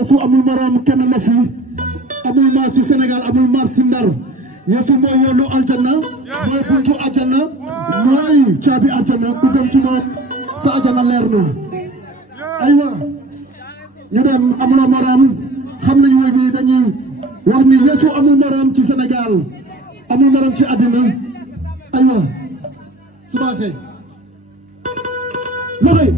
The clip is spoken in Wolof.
Yesu amul morom kenn la fi amul maar ci Sénégal amul maar ci Ndar Yesu mooy yoonu aljanna mooy buntu aljanna mooy caabi aljanna ku gëm ci moom sa aljanna leer na aywa ñu dem amul morom xam nañu woy bi dañuy wax ni Yesu amul morom ci Sénégal amul morom ci àddina aywa subaake Magale